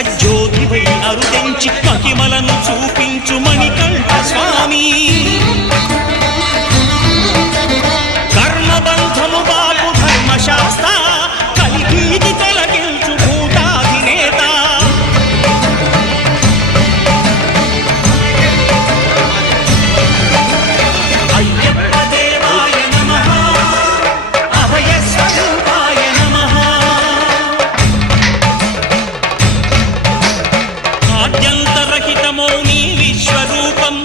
సజ్జోతివై అరుదెంచి మహిమలను చూపించు మణికంఠ స్వామి కర్మబంధము బాబు ధర్మశాస్త్ర కలిగీతి తొలగించు భూతాధినేత అయ్యప్ప దేవాయ నమః అభయ స్వరూపాయ నమః ఆద్యంతరహితమౌ నీ విశ్వరూపం